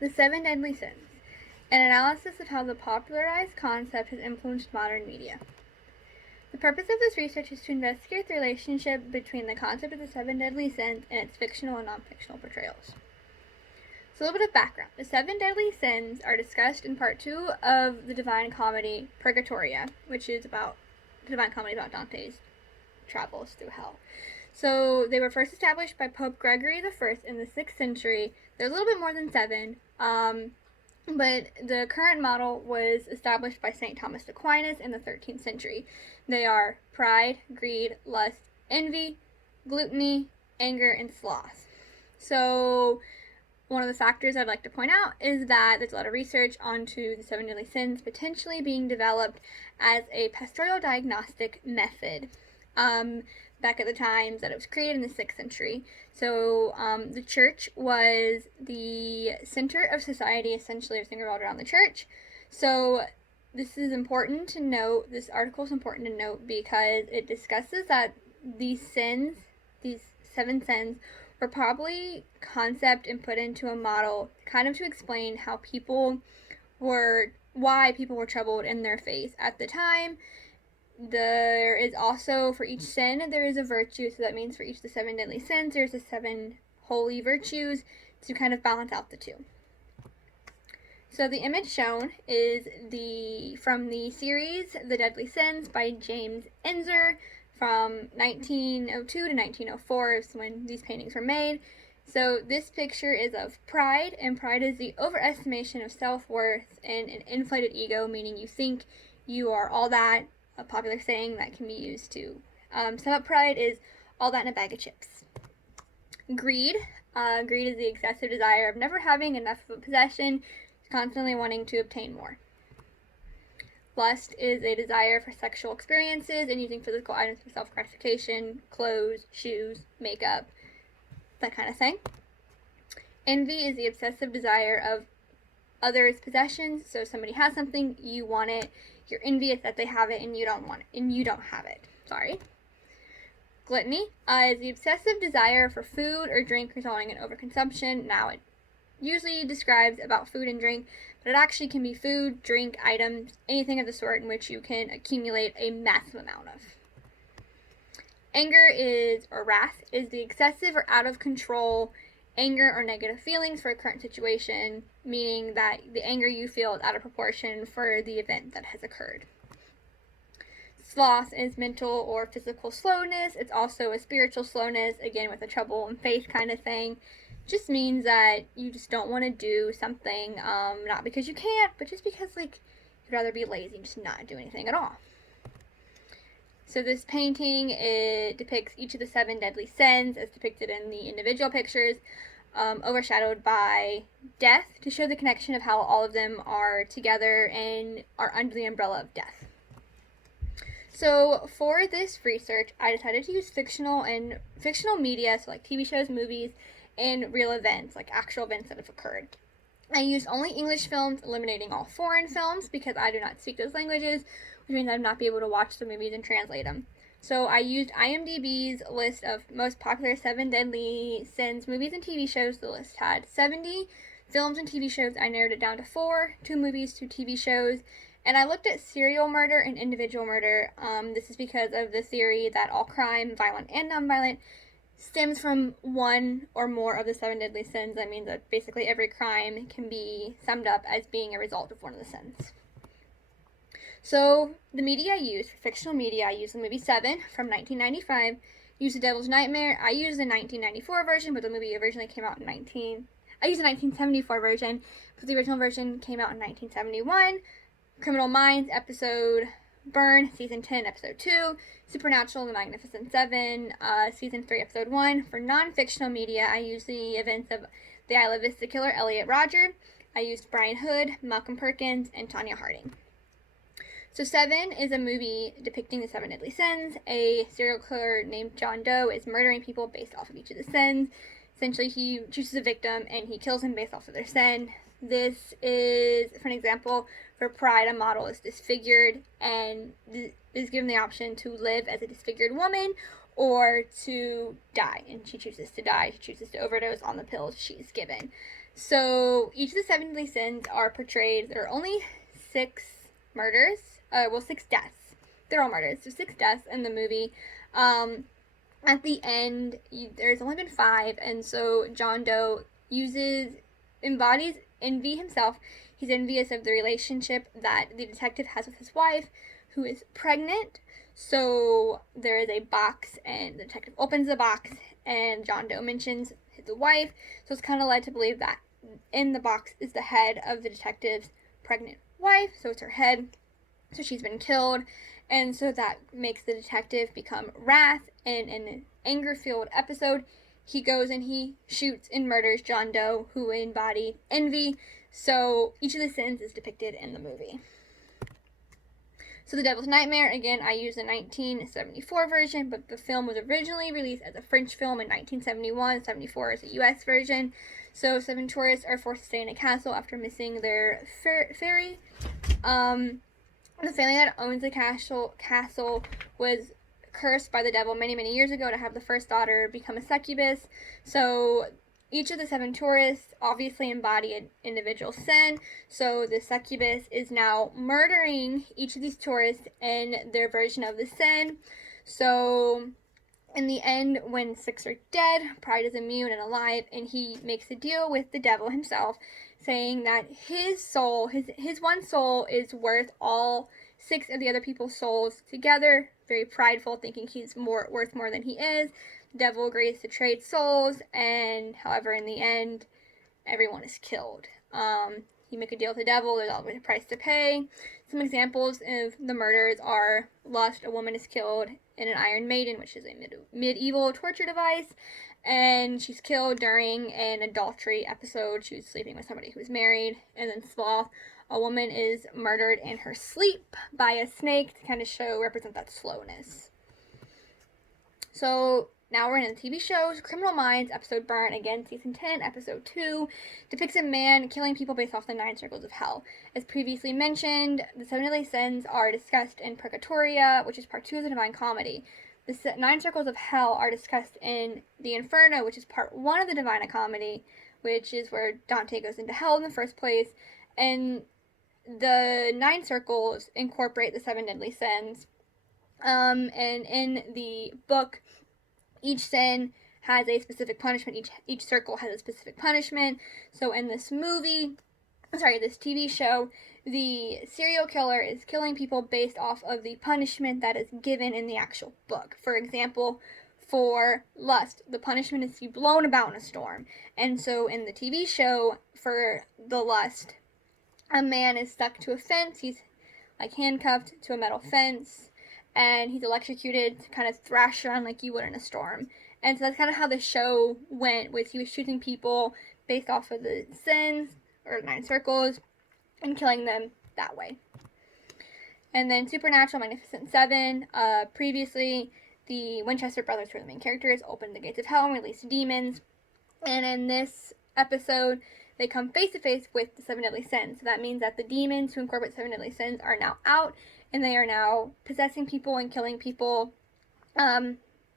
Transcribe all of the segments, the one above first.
The Seven Deadly Sins, an analysis of how the popularized concept has influenced modern media. The purpose of this research is to investigate the relationship between the concept of the Seven Deadly Sins and its fictional and non-fictional portrayals. So a little bit of background. The Seven Deadly Sins are discussed in part 2 of the Divine Comedy Purgatoria, which is about the Divine Comedy about Dante's travels through hell. So they were first established by Pope Gregory I in the 6th century. They're a little bit more than 7, but the current model was established by St. Thomas Aquinas in the 13th century. They are pride, greed, lust, envy, gluttony, anger, and sloth. So one of the factors I'd like to point out is that there's a lot of research onto the Seven Deadly Sins potentially being developed as a pastoral diagnostic method. Back at the times that it was created in the 6th century. So the church was the center of society, essentially everything revolved around the church. So this is important to note, this article is important to note because it discusses that these sins, these 7 sins, were probably concept and put into a model kind of to explain how why people were troubled in their faith at the time. There is also, for each sin, there is a virtue, so that means for each of the 7 deadly sins, there's the 7 holy virtues to kind of balance out the two. So the image shown is from the series The Deadly Sins by James Ensor from 1902 to 1904 is when these paintings were made. So this picture is of pride, and pride is the overestimation of self-worth and an inflated ego, meaning you think you are all that. A popular saying that can be used to sum up pride is all that in a bag of chips. Greed. Greed is the excessive desire of never having enough of a possession, constantly wanting to obtain more. Lust is a desire for sexual experiences and using physical items for self-gratification, clothes, shoes, makeup, that kind of thing. Envy is the obsessive desire of others' possessions. So if somebody has something, you want it. You're envious that they have it and you don't want it, and you don't have it. Sorry. Gluttony is the obsessive desire for food or drink resulting in overconsumption. Now, it usually describes about food and drink, but it actually can be food, drink, items, anything of the sort in which you can accumulate a massive amount of. Anger or wrath is the excessive or out of control anger or negative feelings for a current situation, meaning that the anger you feel is out of proportion for the event that has occurred. Sloth is mental or physical slowness. It's also a spiritual slowness, again with a trouble in faith kind of thing. Just means that you just don't want to do something, not because you can't, but just because you'd rather be lazy and just not do anything at all. So this painting, it depicts each of the 7 deadly sins as depicted in the individual pictures, overshadowed by death to show the connection of how all of them are together and are under the umbrella of death. So for this research, I decided to use fictional media, so like TV shows, movies, and real events, like actual events that have occurred. I used only English films, eliminating all foreign films because I do not speak those languages, which means I'd not be able to watch the movies and translate them. So I used IMDb's list of most popular 7 deadly sins movies and TV shows. The list had 70 films and TV shows. I narrowed it down to 4, 2 movies, 2 TV shows. And I looked at serial murder and individual murder. This is because of the theory that all crime, violent and nonviolent, stems from one or more of the 7 deadly sins. That means that basically every crime can be summed up as being a result of one of the sins. So the media I used, for fictional media, I used the movie Seven from 1995, used The Devil's Nightmare. I used the 1994 version, but the movie originally came out in I used the 1974 version, but the original version came out in 1971. Criminal Minds episode Burn, Season 10, Episode 2, Supernatural, The Magnificent Seven, Season 3, Episode 1. For non-fictional media, I used the events of the Isla Vista Killer, Elliot Rodger. I used Brian Hood, Malcolm Perkins, and Tanya Harding. So Seven is a movie depicting the 7 deadly sins. A serial killer named John Doe is murdering people based off of each of the sins. Essentially, he chooses a victim and he kills him based off of their sin. This is, for an example, for Pride, a model is disfigured and is given the option to live as a disfigured woman or to die. And she chooses to die. She chooses to overdose on the pills she's given. So each of the seven deadly sins are portrayed. There are only 6 murders. 6 deaths. They're all murders. So 6 deaths in the movie. At the end, there's only been 5, and so John Doe embodies envy himself. He's envious of the relationship that the detective has with his wife, who is pregnant. So there is a box, and the detective opens the box, and John Doe mentions his wife. So it's kind of led to believe that in the box is the head of the detective's pregnant wife. So it's her head. So she's been killed. And so that makes the detective become wrath. And in an anger-filled episode, he goes and he shoots and murders John Doe, who embodied envy. So each of the sins is depicted in the movie. So The Devil's Nightmare, again, I used the 1974 version, but the film was originally released as a French film in 1971. 74 is a US version. So 7 tourists are forced to stay in a castle after missing their ferry. The family that owns the castle was cursed by the devil many, many years ago to have the first daughter become a succubus. So each of the 7 tourists obviously embody an individual sin. So the succubus is now murdering each of these tourists in their version of the sin. So in the end, when 6 are dead, Pride is immune and alive, and he makes a deal with the devil himself, saying that his soul, his one soul, is worth all 6 of the other people's souls together. Very prideful, thinking he's worth more than he is. The devil agrees to trade souls, and however, in the end, everyone is killed. You make a deal with the devil, there's always a price to pay. Some examples of the murders are lust, a woman is killed in an Iron Maiden, which is a medieval torture device, and she's killed during an adultery episode. She was sleeping with somebody who was married. And then sloth, a woman is murdered in her sleep by a snake to kind of represent that slowness. So now we're in the TV shows. Criminal Minds, episode Burn, again, season 10, episode 2, depicts a man killing people based off the 9 circles of hell. As previously mentioned, the 7 deadly sins are discussed in Purgatoria, which is part 2 of the Divine Comedy. The 9 circles of hell are discussed in the Inferno, which is part 1 of the Divine Comedy, which is where Dante goes into hell in the first place. And the 9 circles incorporate the 7 deadly sins. And in the book, each sin has a specific punishment. Each circle has a specific punishment. So in this this TV show, the serial killer is killing people based off of the punishment that is given in the actual book. For example, for lust, the punishment is to be blown about in a storm. And so in the TV show, for the lust, a man is stuck to a fence. He's like handcuffed to a metal fence, and he's electrocuted to kind of thrash around like you would in a storm. And so that's kind of how the show went, was he was shooting people based off of the sins, or 9 circles, and killing them that way. And then Supernatural, Magnificent 7, previously the Winchester brothers, who are the main characters, opened the gates of hell and released demons. And in this episode, they come face to face with the 7 deadly sins. So that means that the demons who incorporate 7 deadly sins are now out, and they are now possessing people and killing people.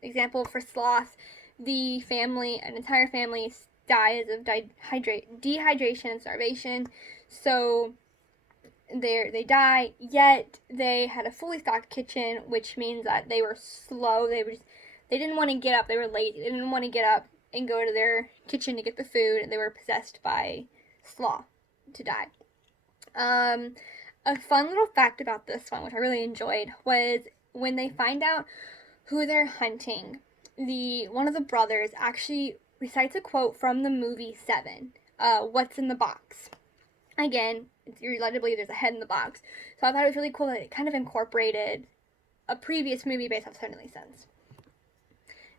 Example for sloth, an entire family dies of dehydration and starvation. So they die, yet they had a fully stocked kitchen, which means that they were slow. They didn't want to get up. They were lazy. They didn't want to get up and go to their kitchen to get the food, and they were possessed by sloth to die. A fun little fact about this one, which I really enjoyed, was when they find out who they're hunting, one of the brothers actually recites a quote from the movie Seven, what's in the box. Again, you're led to believe there's a head in the box. So I thought it was really cool that it kind of incorporated a previous movie based off Seven Deadly Sins.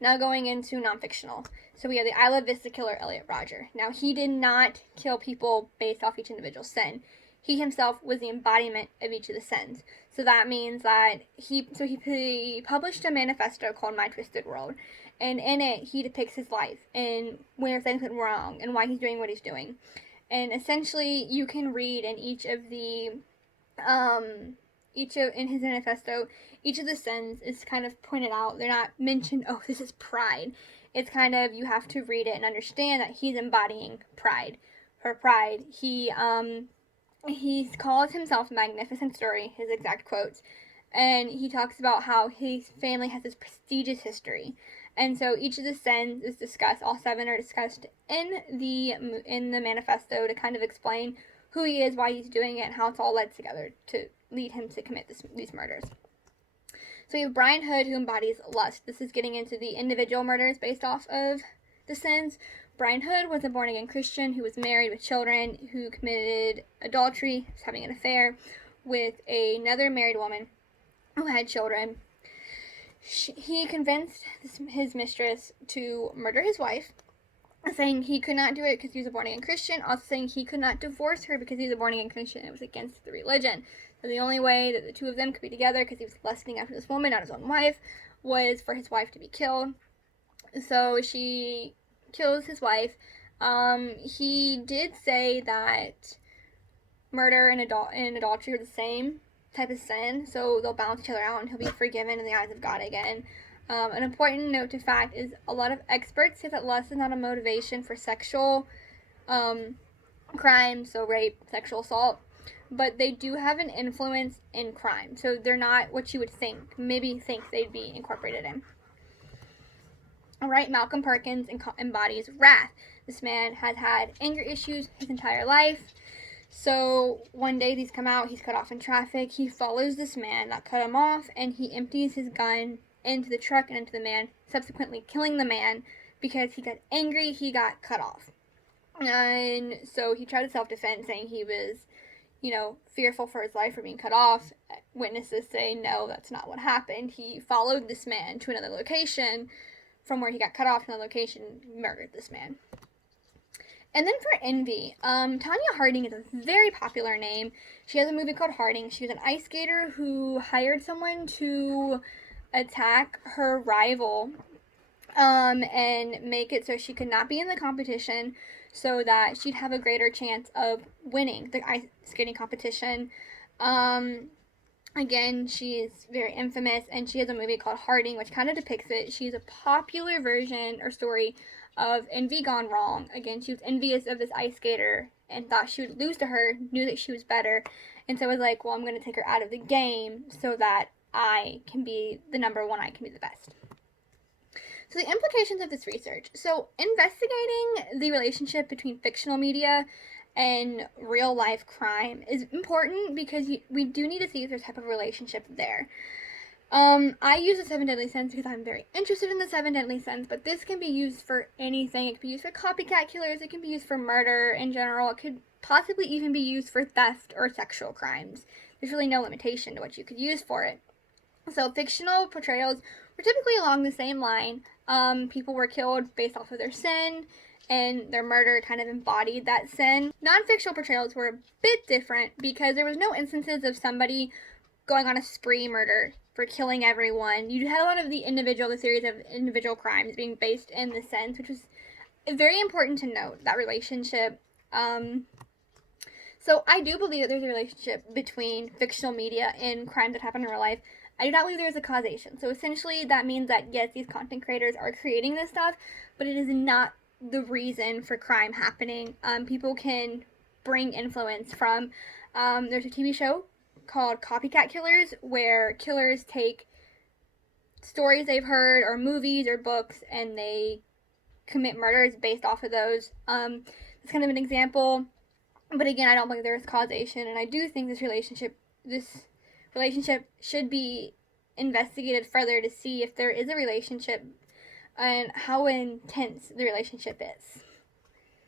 Now going into non-fictional. So we have the Isla Vista killer, Elliot Rodger. Now he did not kill people based off each individual sin. He himself was the embodiment of each of the sins. So that means that he published a manifesto called My Twisted World. And in it, he depicts his life and where things went wrong and why he's doing what he's doing. And essentially, you can read in in his manifesto, each of the sins is kind of pointed out. They're not mentioned, oh, this is pride. It's kind of, you have to read it and understand that he's embodying pride. her pride. He calls himself Magnificent Story, his exact quotes, and he talks about how his family has this prestigious history. And so each of the sins is discussed. All 7 are discussed in the manifesto to kind of explain who he is, why he's doing it, and how it's all led together to lead him to commit these murders. So we have Brian Hood, who embodies lust. This is getting into the individual murders based off of the sins. Brian Hood was a born-again Christian who was married with children, who committed adultery, was having an affair with another married woman who had children. He convinced his mistress to murder his wife, saying he could not do it because he was a born-again Christian, also saying he could not divorce her because he was a born-again Christian and it was against the religion. So the only way that the two of them could be together, because he was lusting after this woman, not his own wife, was for his wife to be killed. So she kills his wife. He did say that murder and adultery are the same type of sin, so they'll balance each other out and he'll be forgiven in the eyes of God again. An important note to fact is a lot of experts say that lust is not a motivation for sexual crimes, so rape, sexual assault, but they do have an influence in crime. So they're not what you would maybe think they'd be incorporated in. Alright, Malcolm Perkins embodies wrath. This man has had anger issues his entire life. So one day these come out, he's cut off in traffic. He follows this man that cut him off, and he empties his gun into the truck and into the man, subsequently killing the man because he got angry, he got cut off. And so he tried to self-defend, saying he was, fearful for his life for being cut off. Witnesses say, no, that's not what happened. He followed this man to another location from where he got cut off to another location, murdered this man. And then for envy, Tonya Harding is a very popular name. She has a movie called Harding. She was an ice skater who hired someone to attack her rival and make it so she could not be in the competition, so that she'd have a greater chance of winning the ice skating competition. Again, she is very infamous, and she has a movie called Harding, which kind of depicts it. She's a popular version or story of envy gone wrong. Again, she was envious of this ice skater and thought she would lose to her, knew that she was better, and so was like, well, I'm going to take her out of the game so that I can be the number one, I can be the best. So the implications of this research. So investigating the relationship between fictional media and real life crime is important because we do need to see if there's a type of relationship there. I use the 7 deadly sins because I'm very interested in the 7 deadly sins, but this can be used for anything. It can be used for copycat killers, it can be used for murder in general, it could possibly even be used for theft or sexual crimes. There's really no limitation to what you could use for it. So fictional portrayals were typically along the same line. People were killed based off of their sin, and their murder kind of embodied that sin. Non-fictional portrayals were a bit different because there was no instances of somebody going on a spree murder for killing everyone. You had a lot of the series of individual crimes being based in the sins, which was very important to note, that relationship. So I do believe that there's a relationship between fictional media and crimes that happen in real life. I do not believe there is a causation. So essentially that means that, yes, these content creators are creating this stuff, but it is not the reason for crime happening. People can bring influence from, there's a TV show called Copycat Killers, where killers take stories they've heard or movies or books and they commit murders based off of those. It's kind of an example, but again, I don't believe there is causation, and I do think this relationship should be investigated further to see if there is a relationship and how intense the relationship is.